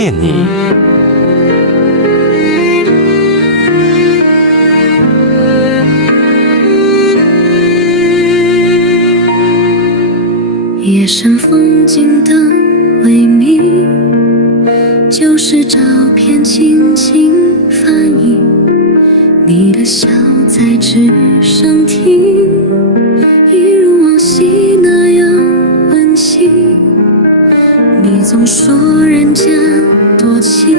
念你。夜深风景的微明，就是照片轻轻翻映，你的笑在纸上听，一如往昔那样温馨。你总说人间多情，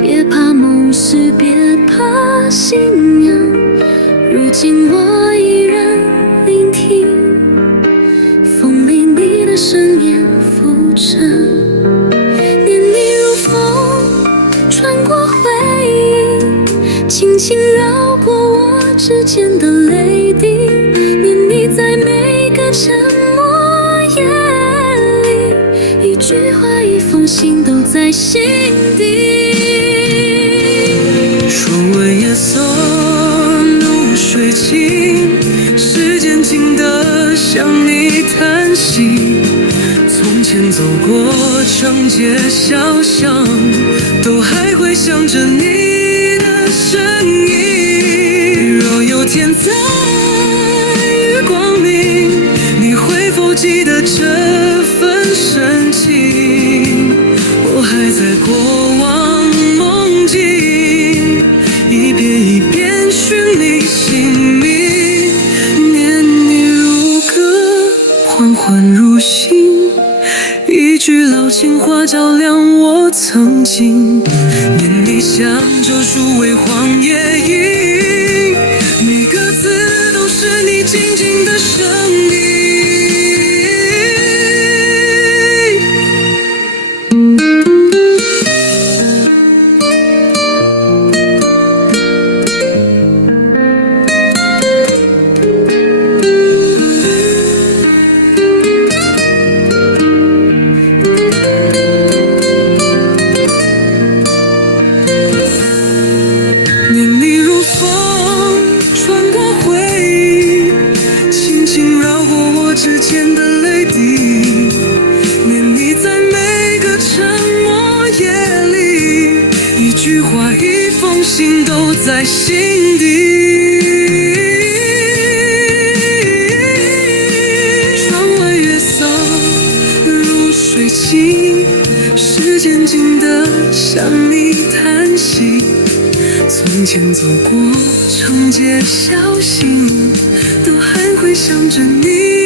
别怕梦事，别怕信仰，如今我依然聆听风里你的声音浮沉，念你如风穿过回忆，轻轻绕过我指尖的泪滴，念你在每个沉默夜里，一句话一封信都在心底。窗外夜色如水清，时间静得向你叹息，从前走过长街小巷，都还会想着你的身影。若有天在月光明，你会否记得这份深情？我还在过往梦境，一遍一遍寻你姓名，念你如歌，缓缓入心，一句老情话照亮我曾经，念你像救赎为荒野影，每个字都是你静静的声音。念你如风穿过回忆，轻轻绕过我指尖的泪滴，念你在每个沉默夜里，一句话一封信都在心底。窗外月色如水清，时间静得向你叹息，从前走过长街小巷，都还会想着你